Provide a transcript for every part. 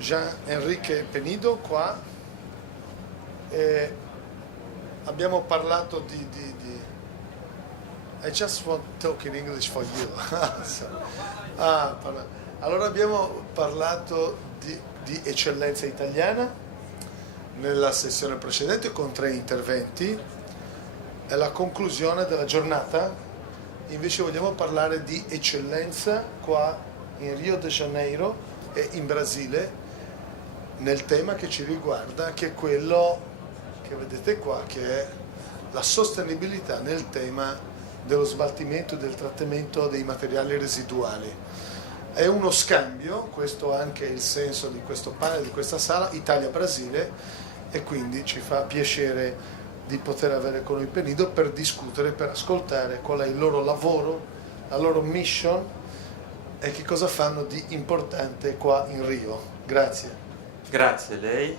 Jean Enrique Penido qua e abbiamo parlato I just want to talk in English for you. Allora abbiamo parlato di eccellenza italiana nella sessione precedente con 3 interventi. È la conclusione della giornata. Invece vogliamo parlare di eccellenza qua in Rio de Janeiro e in Brasile nel tema che ci riguarda, che è quello che vedete qua, che è la sostenibilità nel tema dello smaltimento e del trattamento dei materiali residuali. È uno scambio, questo anche è il senso di questo panel, di questa sala, Italia-Brasile, e quindi ci fa piacere di poter avere con noi Penido per discutere, per ascoltare qual è il loro lavoro, la loro mission e che cosa fanno di importante qua in Rio. Grazie. Grazie a lei.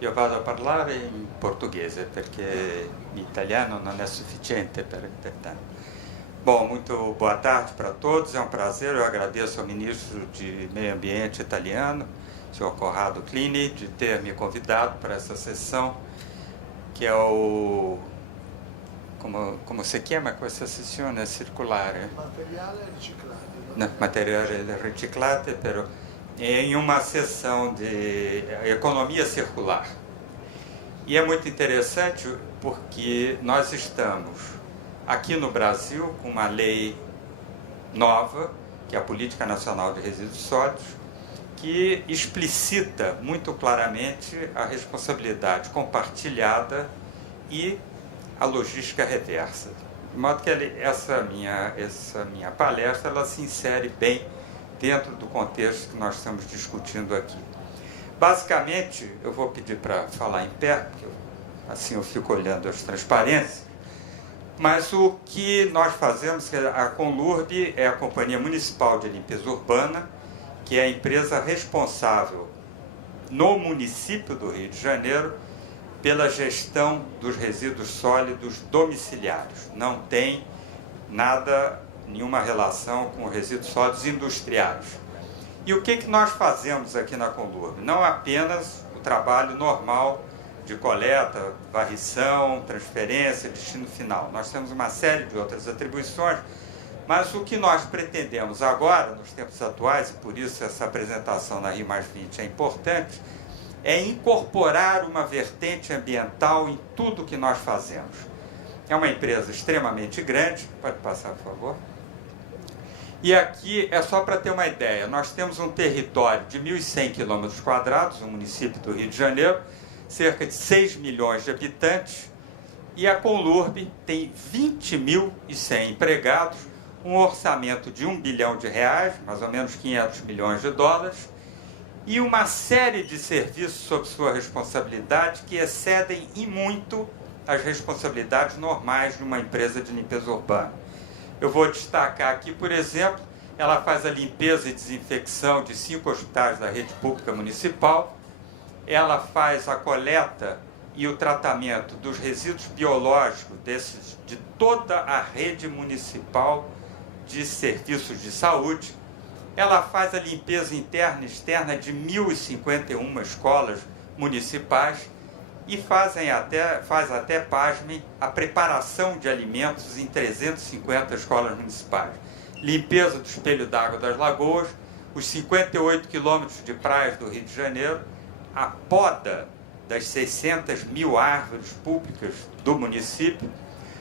Io vado a parlare in portoghese perché l'italiano non è sufficiente per interpretare. Bom, muito boa tarde para todos, é um prazer, eu agradeço ao ministro de Meio Ambiente italiano, senhor Corrado Clini, de ter me convidado para essa sessão, que é o... Como se chiama questa sessione circolare? Materiale riciclato. No, materiale riciclate, però em uma sessão de economia circular. E é muito interessante porque nós estamos aqui no Brasil com uma lei nova, que é a Política Nacional de Resíduos Sólidos, que explicita muito claramente a responsabilidade compartilhada e a logística reversa. De modo que essa minha palestra ela se insere bem dentro do contexto que nós estamos discutindo aqui. Basicamente, eu vou pedir para falar em pé, porque assim eu fico olhando as transparências, mas o que nós fazemos, a Conlurb é a Companhia Municipal de Limpeza Urbana, que é a empresa responsável no município do Rio de Janeiro pela gestão dos resíduos sólidos domiciliários. Não tem nenhuma relação com resíduos sólidos industriais. E o que nós fazemos aqui na Conlurb? Não apenas o trabalho normal de coleta, varrição, transferência, destino final. Nós temos uma série de outras atribuições, mas o que nós pretendemos agora, nos tempos atuais, e por isso essa apresentação na Rio+20 é importante, é incorporar uma vertente ambiental em tudo que nós fazemos. É uma empresa extremamente grande, pode passar, por favor. E aqui é só para ter uma ideia, nós temos um território de 1.100 km², o município do Rio de Janeiro, cerca de 6 milhões de habitantes, e a Conlurb tem 20.100 empregados, um orçamento de R$1 bilhão, mais ou menos 500 milhões de dólares, e uma série de serviços sob sua responsabilidade que excedem e muito as responsabilidades normais de uma empresa de limpeza urbana. Eu vou destacar aqui, por exemplo, ela faz a limpeza e desinfecção de 5 hospitais da rede pública municipal, ela faz a coleta e o tratamento dos resíduos biológicos de toda a rede municipal de serviços de saúde, ela faz a limpeza interna e externa de 1.051 escolas municipais e faz até, pasmem, a preparação de alimentos em 350 escolas municipais. Limpeza do espelho d'água das lagoas, os 58 quilômetros de praias do Rio de Janeiro, a poda das 600 mil árvores públicas do município,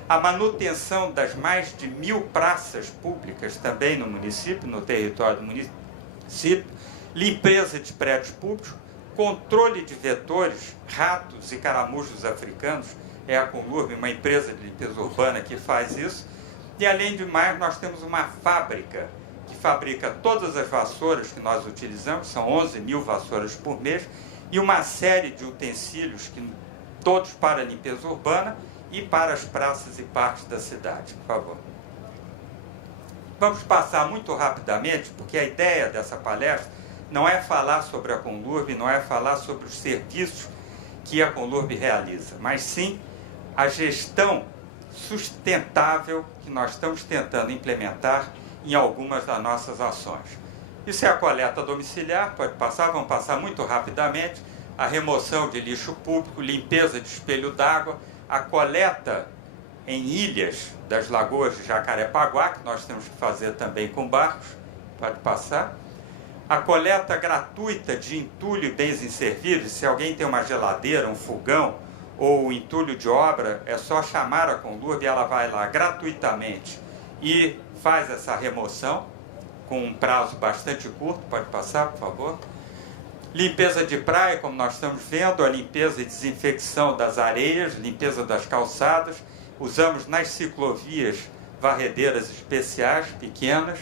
a manutenção das mais de 1.000 praças públicas também no município, no território do município, limpeza de prédios públicos, controle de vetores, ratos e caramujos africanos, é a Conlurb, uma empresa de limpeza urbana que faz isso, e além de mais nós temos uma fábrica que fabrica todas as vassouras que nós utilizamos, são 11.000 vassouras por mês, e uma série de utensílios, todos para a limpeza urbana e para as praças e parques da cidade. Por favor. Vamos passar muito rapidamente, porque a ideia dessa palestra não é falar sobre a Conlurb, não é falar sobre os serviços que a Conlurb realiza, mas sim a gestão sustentável que nós estamos tentando implementar em algumas das nossas ações. Isso é a coleta domiciliar, pode passar, vamos passar muito rapidamente, a remoção de lixo público, limpeza de espelho d'água, a coleta em ilhas das lagoas de Jacarepaguá, que nós temos que fazer também com barcos, pode passar. A coleta gratuita de entulho e bens inservíveis, se alguém tem uma geladeira, um fogão ou um entulho de obra, é só chamar a Conlurb e ela vai lá gratuitamente e faz essa remoção com um prazo bastante curto. Pode passar, por favor. Limpeza de praia, como nós estamos vendo, a limpeza e desinfecção das areias, limpeza das calçadas. Usamos nas ciclovias varredeiras especiais, pequenas.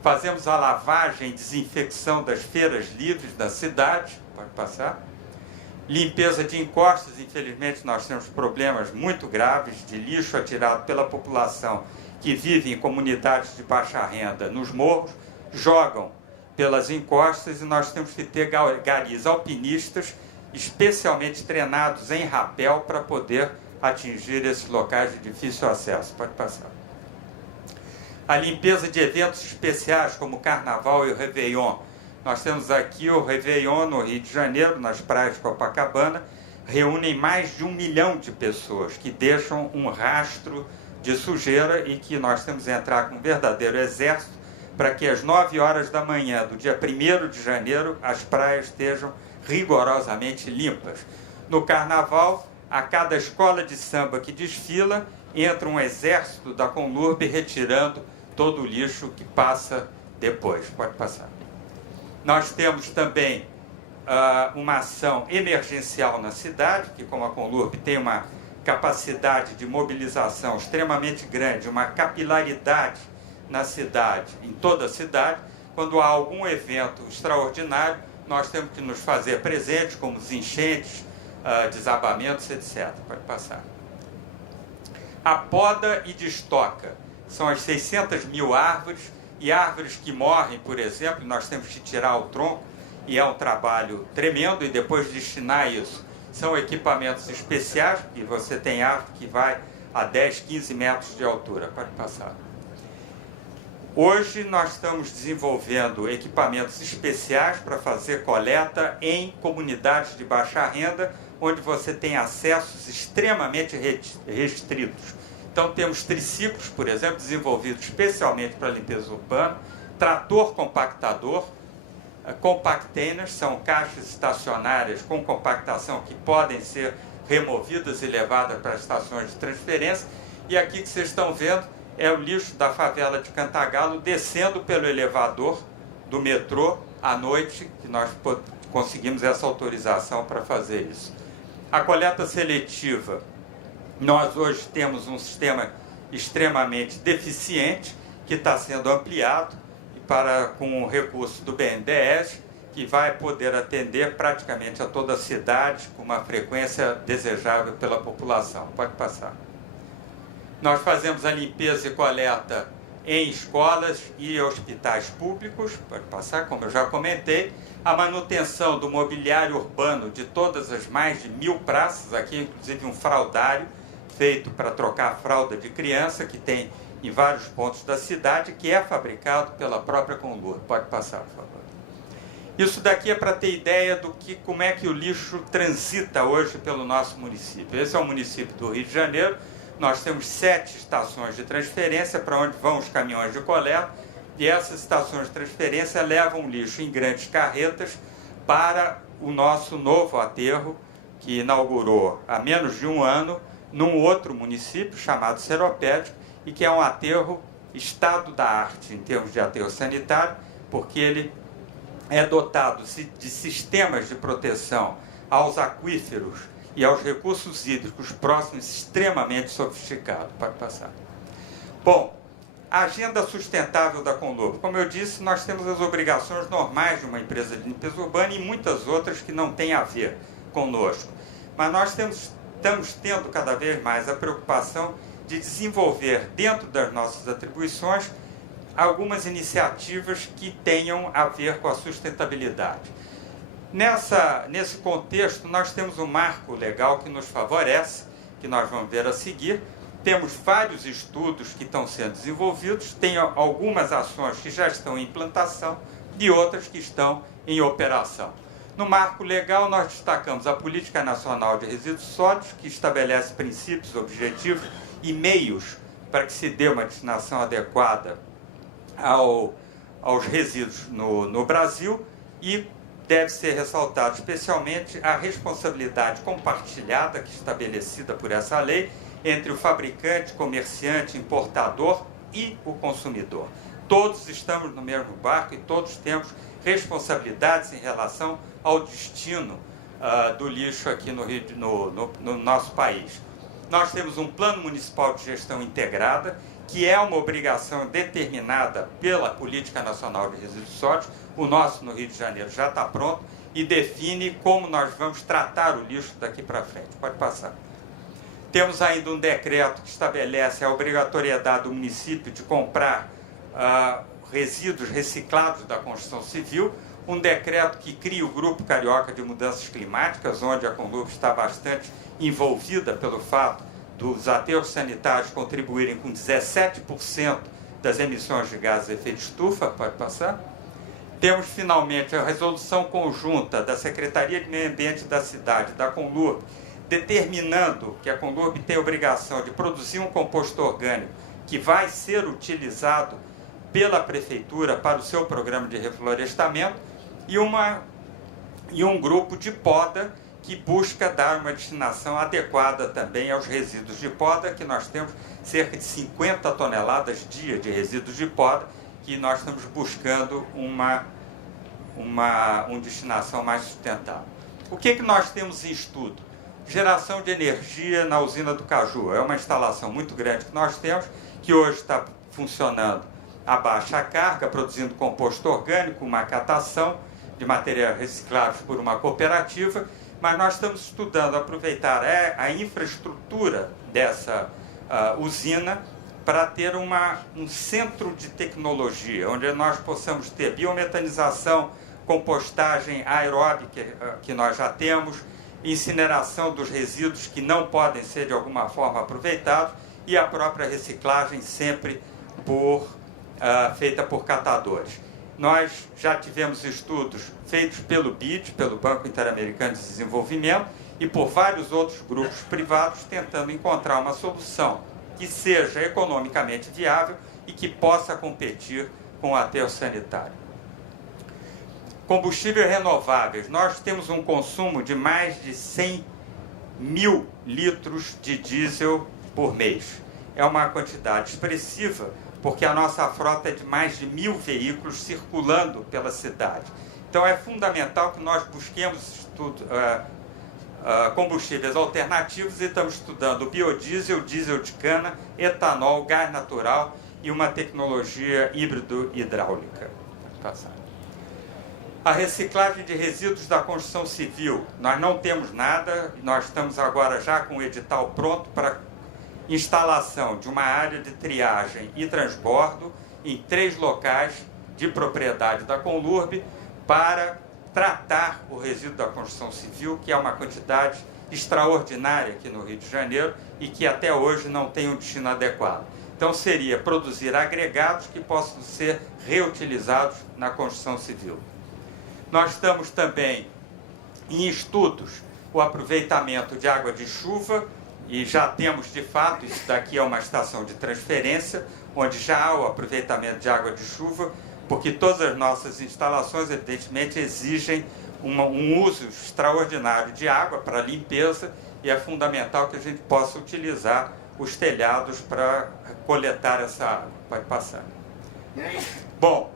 Fazemos a lavagem e desinfecção das feiras livres da cidade. Pode passar. Limpeza de encostas, infelizmente nós temos problemas muito graves de lixo atirado pela população que vive em comunidades de baixa renda nos morros, jogam pelas encostas e nós temos que ter garis alpinistas especialmente treinados em rapel para poder atingir esses locais de difícil acesso. Pode passar. A limpeza de eventos especiais como o Carnaval e o Réveillon. Nós temos aqui o Réveillon no Rio de Janeiro, nas praias de Copacabana, reúnem mais de 1 milhão de pessoas que deixam um rastro de sujeira e que nós temos que entrar com um verdadeiro exército para que às 9 horas da manhã do dia 1º de janeiro as praias estejam rigorosamente limpas. No Carnaval, a cada escola de samba que desfila, entra um exército da Conlurb retirando todo o lixo que passa depois. Pode passar. Nós temos também uma ação emergencial na cidade, que como a Conlurb tem uma capacidade de mobilização extremamente grande, uma capilaridade na cidade, em toda a cidade, quando há algum evento extraordinário, nós temos que nos fazer presentes, como os enchentes, desabamentos, etc. Pode passar. A poda e destoca são as 600 mil árvores, e árvores que morrem, por exemplo, nós temos que tirar o tronco, e é um trabalho tremendo, e depois destinar isso. São equipamentos especiais, porque você tem árvore que vai a 10, 15 metros de altura. Pode passar. Hoje nós estamos desenvolvendo equipamentos especiais para fazer coleta em comunidades de baixa renda, onde você tem acessos extremamente restritos. Então temos triciclos, por exemplo, desenvolvidos especialmente para limpeza urbana, trator compactador, compactêneres, são caixas estacionárias com compactação que podem ser removidas e levadas para estações de transferência. E aqui que vocês estão vendo é o lixo da favela de Cantagalo descendo pelo elevador do metrô à noite, que nós conseguimos essa autorização para fazer isso. A coleta seletiva, nós hoje temos um sistema extremamente deficiente, que está sendo ampliado com o recurso do BNDES, que vai poder atender praticamente a toda a cidade com uma frequência desejável pela população. Pode passar. Nós fazemos a limpeza e coleta em escolas e hospitais públicos, pode passar, como eu já comentei, a manutenção do mobiliário urbano de todas as mais de 1000 praças, aqui inclusive um fraldário feito para trocar a fralda de criança, que tem em vários pontos da cidade, que é fabricado pela própria Conlurb. Pode passar, por favor. Isso daqui é para ter ideia do como é que o lixo transita hoje pelo nosso município. Esse é o município do Rio de Janeiro. Nós temos 7 estações de transferência para onde vão os caminhões de coleta, e essas estações de transferência levam lixo em grandes carretas para o nosso novo aterro, que inaugurou há menos de um ano, num outro município chamado Seropédica, e que é um aterro estado da arte em termos de aterro sanitário, porque ele é dotado de sistemas de proteção aos aquíferos e aos recursos hídricos próximos extremamente sofisticados. Pode passar. Bom, a agenda sustentável da Conlurb. Como eu disse, nós temos as obrigações normais de uma empresa de limpeza urbana e muitas outras que não têm a ver conosco. Mas nós estamos tendo cada vez mais a preocupação de desenvolver, dentro das nossas atribuições, algumas iniciativas que tenham a ver com a sustentabilidade. Nesse contexto, nós temos um marco legal que nos favorece, que nós vamos ver a seguir. Temos vários estudos que estão sendo desenvolvidos, tem algumas ações que já estão em implantação, e outras que estão em operação. No marco legal, nós destacamos a Política Nacional de Resíduos Sólidos, que estabelece princípios, objetivos e meios para que se dê uma destinação adequada aos resíduos no Brasil, e deve ser ressaltado especialmente a responsabilidade compartilhada que é estabelecida por essa lei entre o fabricante, comerciante, importador e o consumidor. Todos estamos no mesmo barco e todos temos responsabilidades em relação ao destino do lixo aqui no nosso país. Nós temos um plano municipal de gestão integrada, que é uma obrigação determinada pela Política Nacional de Resíduos Sólidos. O nosso no Rio de Janeiro já está pronto e define como nós vamos tratar o lixo daqui para frente. Pode passar. Temos ainda um decreto que estabelece a obrigatoriedade do município de comprar resíduos reciclados da construção civil, um decreto que cria o Grupo Carioca de Mudanças Climáticas, onde a Conlurb está bastante envolvida pelo fato dos aterros sanitários contribuírem com 17% das emissões de gases de efeito estufa. Pode passar. Temos, finalmente, a resolução conjunta da Secretaria de Meio Ambiente da cidade, da Conlurb, determinando que a Conlurb tem a obrigação de produzir um composto orgânico que vai ser utilizado pela Prefeitura para o seu programa de reflorestamento, e um grupo de poda que busca dar uma destinação adequada também aos resíduos de poda, que nós temos cerca de 50 toneladas dia de resíduos de poda, que nós estamos buscando uma destinação mais sustentável. O que nós temos em estudo? Geração de energia na usina do Caju. É uma instalação muito grande que nós temos, que hoje está funcionando a baixa carga, produzindo composto orgânico, uma catação de materiais recicláveis por uma cooperativa, mas nós estamos estudando aproveitar a infraestrutura dessa usina para ter um centro de tecnologia, onde nós possamos ter biometanização, compostagem aeróbica, que nós já temos, incineração dos resíduos que não podem ser de alguma forma aproveitados, e a própria reciclagem sempre feita por catadores. Nós já tivemos estudos feitos pelo BID, pelo Banco Interamericano de Desenvolvimento, e por vários outros grupos privados, tentando encontrar uma solução que seja economicamente viável e que possa competir com o aterro sanitário. Combustíveis renováveis. Nós temos um consumo de mais de 100 mil litros de diesel por mês. É uma quantidade expressiva, porque a nossa frota é de mais de 1.000 veículos circulando pela cidade. Então é fundamental que nós busquemos combustíveis alternativos, e estamos estudando biodiesel, diesel de cana, etanol, gás natural e uma tecnologia híbrido-hidráulica. A reciclagem de resíduos da construção civil. Nós não temos nada, nós estamos agora já com o edital pronto para instalação de uma área de triagem e transbordo em 3 locais de propriedade da Conlurb para tratar o resíduo da construção civil, que é uma quantidade extraordinária aqui no Rio de Janeiro e que até hoje não tem um destino adequado. Então seria produzir agregados que possam ser reutilizados na construção civil. Nós estamos também em estudos o aproveitamento de água de chuva, e já temos, de fato, isso daqui é uma estação de transferência, onde já há o aproveitamento de água de chuva, porque todas as nossas instalações, evidentemente, exigem um uso extraordinário de água para limpeza, e é fundamental que a gente possa utilizar os telhados para coletar essa água. Pode passar. Bom,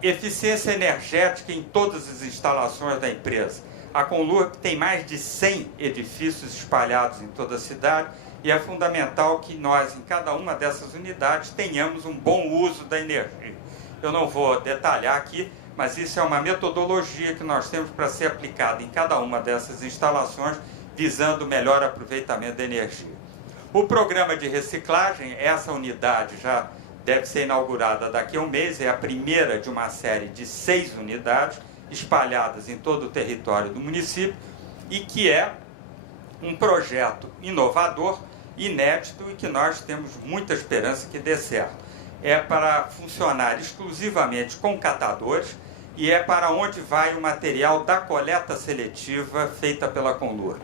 eficiência energética em todas as instalações da empresa. A Conlurb tem mais de 100 edifícios espalhados em toda a cidade, e é fundamental que nós, em cada uma dessas unidades, tenhamos um bom uso da energia. Eu não vou detalhar aqui, mas isso é uma metodologia que nós temos para ser aplicada em cada uma dessas instalações, visando o melhor aproveitamento da energia. O programa de reciclagem, essa unidade já deve ser inaugurada daqui a um mês, é a primeira de uma série de 6 unidades, espalhadas em todo o território do município, e que é um projeto inovador, inédito, e que nós temos muita esperança que dê certo. É para funcionar exclusivamente com catadores, e é para onde vai o material da coleta seletiva feita pela Conlur.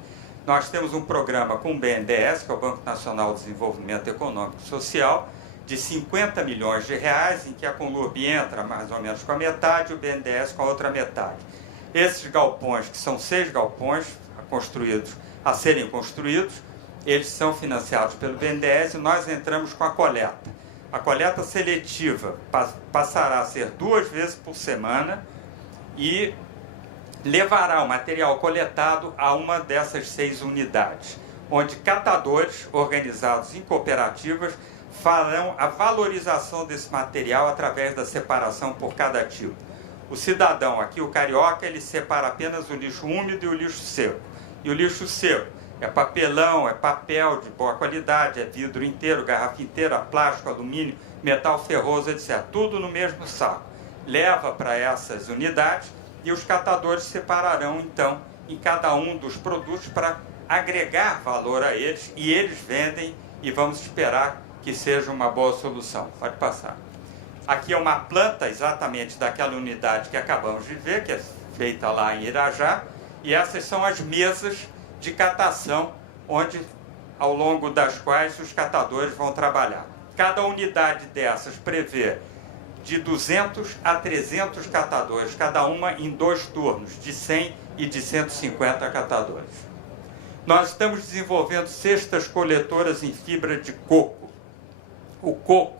Nós temos um programa com o BNDES, que é o Banco Nacional de Desenvolvimento Econômico e Social, de 50 milhões de reais, em que a Conlurb entra mais ou menos com a metade e o BNDES com a outra metade. Esses galpões, que são 6 galpões a serem construídos, eles são financiados pelo BNDES e nós entramos com a coleta. A coleta seletiva passará a ser 2 vezes por semana e levará o material coletado a uma dessas 6 unidades, onde catadores organizados em cooperativas farão a valorização desse material através da separação por cada tipo. O cidadão aqui, o carioca, ele separa apenas o lixo úmido e o lixo seco. E o lixo seco é papelão, é papel de boa qualidade, é vidro inteiro, garrafa inteira, plástico, alumínio, metal ferroso, etc. Tudo no mesmo saco. Leva para essas unidades e os catadores separarão, então, em cada um dos produtos para agregar valor a eles, e eles vendem, e vamos esperar que seja uma boa solução. Pode passar. Aqui é uma planta exatamente daquela unidade que acabamos de ver, que é feita lá em Irajá, e essas são as mesas de catação, onde, ao longo das quais os catadores vão trabalhar. Cada unidade dessas prevê de 200 a 300 catadores, cada uma em 2 turnos, de 100 e de 150 catadores. Nós estamos desenvolvendo cestas coletoras em fibra de coco. O coco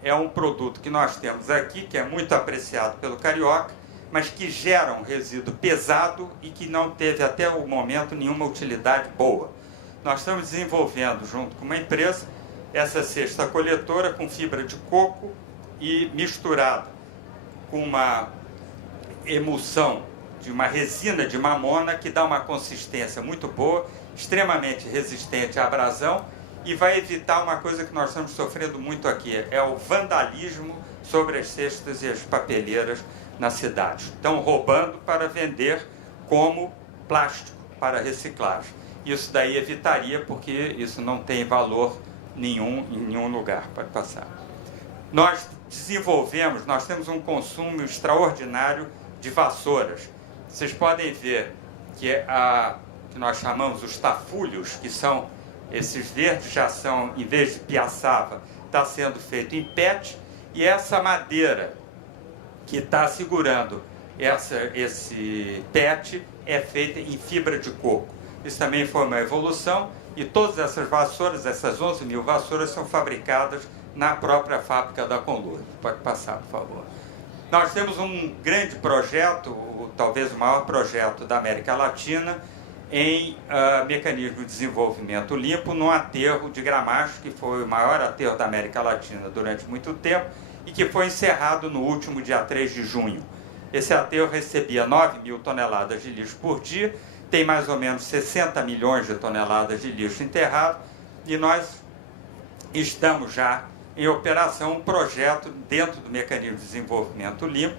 é um produto que nós temos aqui, que é muito apreciado pelo carioca, mas que gera um resíduo pesado e que não teve até o momento nenhuma utilidade boa. Nós estamos desenvolvendo, junto com uma empresa, essa cesta coletora com fibra de coco e misturada com uma emulsão de uma resina de mamona que dá uma consistência muito boa, extremamente resistente à abrasão, e vai evitar uma coisa que nós estamos sofrendo muito aqui, é o vandalismo sobre as cestas e as papeleiras na cidade. Estão roubando para vender como plástico para reciclagem. Isso daí evitaria, porque isso não tem valor nenhum em nenhum lugar. Pode passar. Nós temos um consumo extraordinário de vassouras. Vocês podem ver que que nós chamamos os tafulhos, que são esses verdes, já são, em vez de piaçava, está sendo feito em PET, e essa madeira que está segurando esse PET é feita em fibra de coco. Isso também foi uma evolução, e todas essas vassouras, essas 11 mil vassouras, são fabricadas na própria fábrica da Conlur. Pode passar, por favor. Nós temos um grande projeto, talvez o maior projeto da América Latina, em mecanismo de desenvolvimento limpo, no aterro de Gramacho, que foi o maior aterro da América Latina durante muito tempo, e que foi encerrado no último dia 3 de junho. Esse aterro recebia 9 mil toneladas de lixo por dia, tem mais ou menos 60 milhões de toneladas de lixo enterrado, e nós estamos já em operação um projeto dentro do mecanismo de desenvolvimento limpo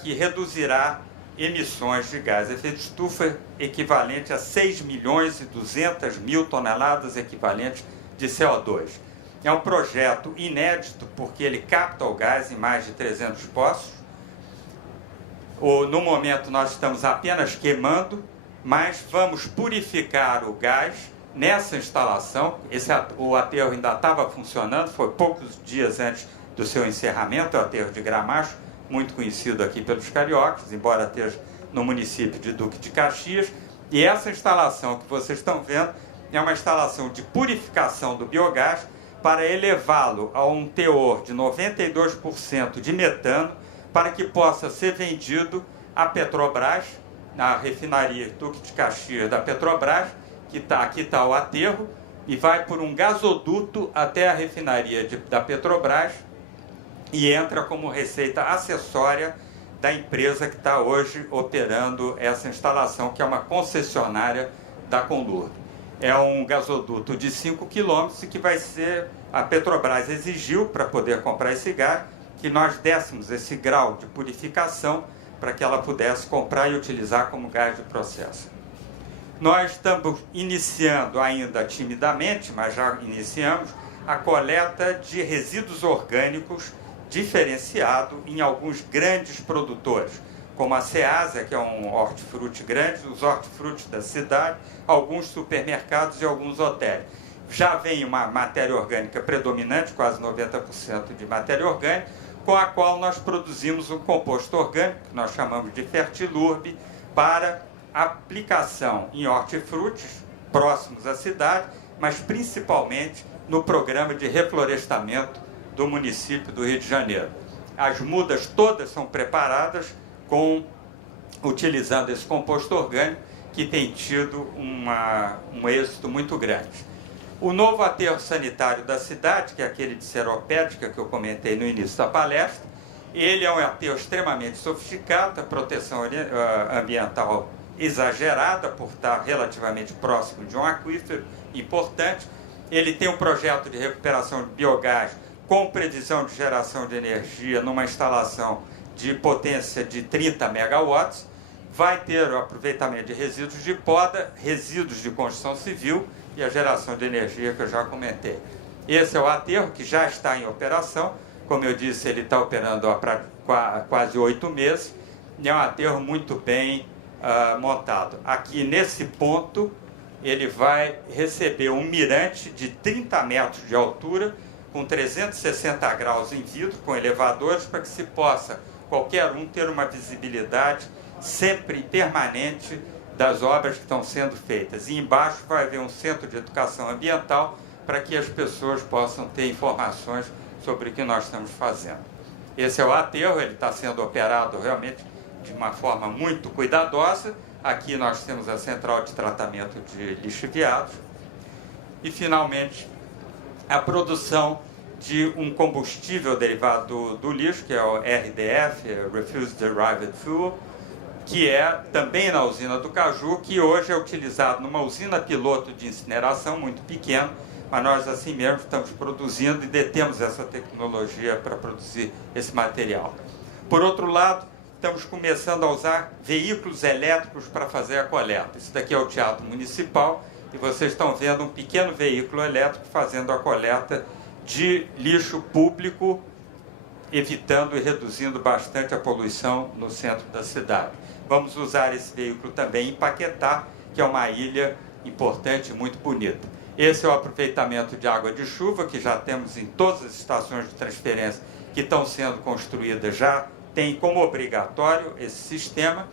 que reduzirá emissões de gás de efeito de estufa equivalente a 6 milhões e 200 mil toneladas equivalentes de CO2. É um projeto inédito porque ele capta o gás em mais de 300 poços. No momento nós estamos apenas queimando, mas vamos purificar o gás nessa instalação. O aterro ainda estava funcionando, foi poucos dias antes do seu encerramento, o aterro de Gramacho, muito conhecido aqui pelos cariocas, embora esteja no município de Duque de Caxias. E essa instalação que vocês estão vendo é uma instalação de purificação do biogás para elevá-lo a um teor de 92% de metano, para que possa ser vendido à Petrobras, na refinaria Duque de Caxias da Petrobras, aqui está o aterro, e vai por um gasoduto até a refinaria da Petrobras, e entra como receita acessória da empresa que está hoje operando essa instalação, que é uma concessionária da Conlur. É um gasoduto de 5 quilômetros e que vai ser, a Petrobras exigiu para poder comprar esse gás, que nós dessemos esse grau de purificação para que ela pudesse comprar e utilizar como gás de processo. Nós estamos iniciando ainda timidamente, mas já iniciamos, a coleta de resíduos orgânicos diferenciado em alguns grandes produtores, como a Ceasa, que é um hortifruti grande, os hortifrutis da cidade, alguns supermercados e alguns hotéis. Já vem uma matéria orgânica predominante, quase 90% de matéria orgânica, com a qual nós produzimos um composto orgânico, que nós chamamos de Fertilurb, para aplicação em hortifrutis próximos à cidade, mas principalmente no programa de reflorestamento do município do Rio de Janeiro. As mudas todas são preparadas utilizando esse composto orgânico, que tem tido um êxito muito grande. O novo aterro sanitário da cidade, que é aquele de Seropédica, que eu comentei no início da palestra, ele é um aterro extremamente sofisticado, a proteção ambiental exagerada, por estar relativamente próximo de um aquífero importante. Ele tem um projeto de recuperação de biogás com previsão de geração de energia numa instalação de potência de 30 megawatts, vai ter o aproveitamento de resíduos de poda, resíduos de construção civil e a geração de energia que eu já comentei. Esse é o aterro que já está em operação, como eu disse, ele está operando há quase 8 meses, e é um aterro muito bem montado. Aqui nesse ponto, ele vai receber um mirante de 30 metros de altura, com 360 graus em vidro, com elevadores, para que se possa, qualquer um, ter uma visibilidade sempre permanente das obras que estão sendo feitas. E embaixo vai haver um centro de educação ambiental para que as pessoas possam ter informações sobre o que nós estamos fazendo. Esse é o aterro, ele está sendo operado realmente de uma forma muito cuidadosa. Aqui nós temos a central de tratamento de lixiviados. E, finalmente, a produção de um combustível derivado do lixo, que é o RDF, Refuse Derived Fuel, que é também na usina do Caju, que hoje é utilizado numa usina piloto de incineração muito pequena, mas nós assim mesmo estamos produzindo e detemos essa tecnologia para produzir esse material. Por outro lado, estamos começando a usar veículos elétricos para fazer a coleta. Isso daqui é o Teatro Municipal e vocês estão vendo um pequeno veículo elétrico fazendo a coleta de lixo público, evitando e reduzindo bastante a poluição no centro da cidade. Vamos usar esse veículo também em Paquetá, que é uma ilha importante e muito bonita. Esse é o aproveitamento de água de chuva, que já temos em todas as estações de transferência que estão sendo construídas, já tem como obrigatório esse sistema.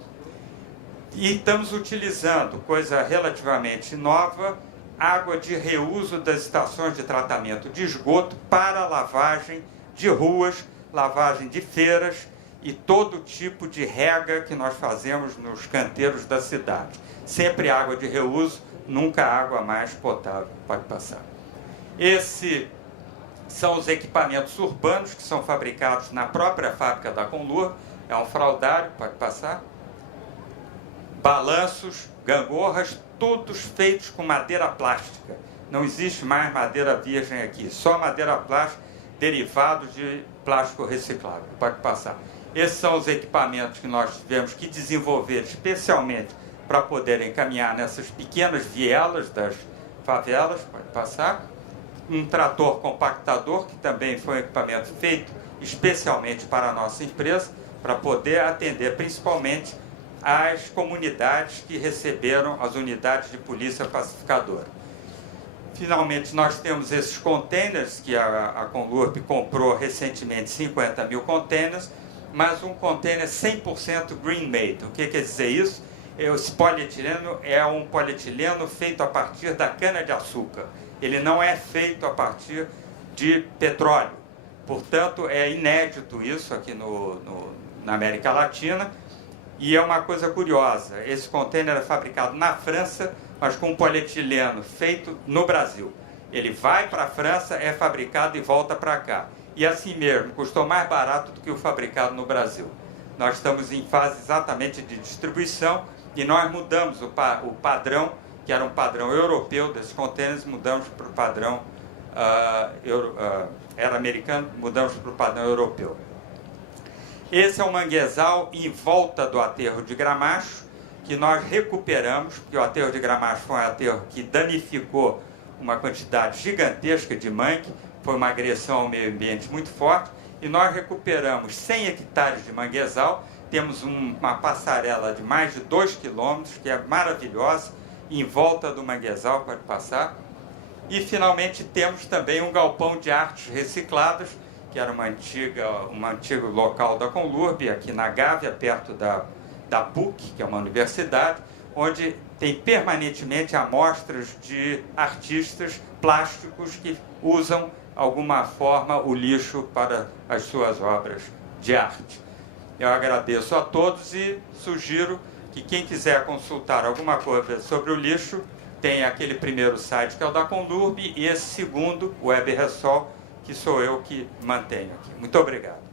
E estamos utilizando, coisa relativamente nova, água de reuso das estações de tratamento de esgoto para lavagem de ruas, lavagem de feiras e todo tipo de rega que nós fazemos nos canteiros da cidade. Sempre água de reuso, nunca água mais potável. Pode passar. Esses são os equipamentos urbanos que são fabricados na própria fábrica da Conlur. É um fraldário, pode passar. Balanços, gangorras, todos feitos com madeira plástica. Não existe mais madeira virgem aqui, só madeira plástica, derivados de plástico reciclável. Pode passar. Esses são os equipamentos que nós tivemos que desenvolver especialmente para poder encaminhar nessas pequenas vielas das favelas. Pode passar. Um trator compactador, que também foi um equipamento feito especialmente para a nossa empresa, para poder atender principalmente as comunidades que receberam as unidades de polícia pacificadora. Finalmente, nós temos esses containers, que a Conlurb comprou recentemente 50 mil containers, mas um container 100% green made. O que quer dizer isso? Esse polietileno é um polietileno feito a partir da cana-de-açúcar. Ele não é feito a partir de petróleo. Portanto, é inédito isso aqui na América Latina. E é uma coisa curiosa, esse container é fabricado na França, mas com polietileno feito no Brasil. Ele vai para a França, é fabricado e volta para cá. E assim mesmo, custou mais barato do que o fabricado no Brasil. Nós estamos em fase exatamente de distribuição e nós mudamos o padrão, que era um padrão europeu desses containers, mudamos para o padrão era americano, mudamos para o padrão europeu. Esse é o manguezal em volta do aterro de Gramacho, que nós recuperamos, porque o aterro de Gramacho foi um aterro que danificou uma quantidade gigantesca de mangue, foi uma agressão ao meio ambiente muito forte, e nós recuperamos 100 hectares de manguezal, temos uma passarela de mais de 2 quilômetros, que é maravilhosa, em volta do manguezal para passar. E, finalmente, temos também um galpão de artes recicladas, que era um antigo local da Conlurb, aqui na Gávea, perto da PUC, que é uma universidade, onde tem permanentemente amostras de artistas plásticos que usam, de alguma forma, o lixo para as suas obras de arte. Eu agradeço a todos e sugiro que quem quiser consultar alguma coisa sobre o lixo, tem aquele primeiro site que é o da Conlurb e esse segundo, o Web Resol, que sou eu que mantenho aqui. Muito obrigado.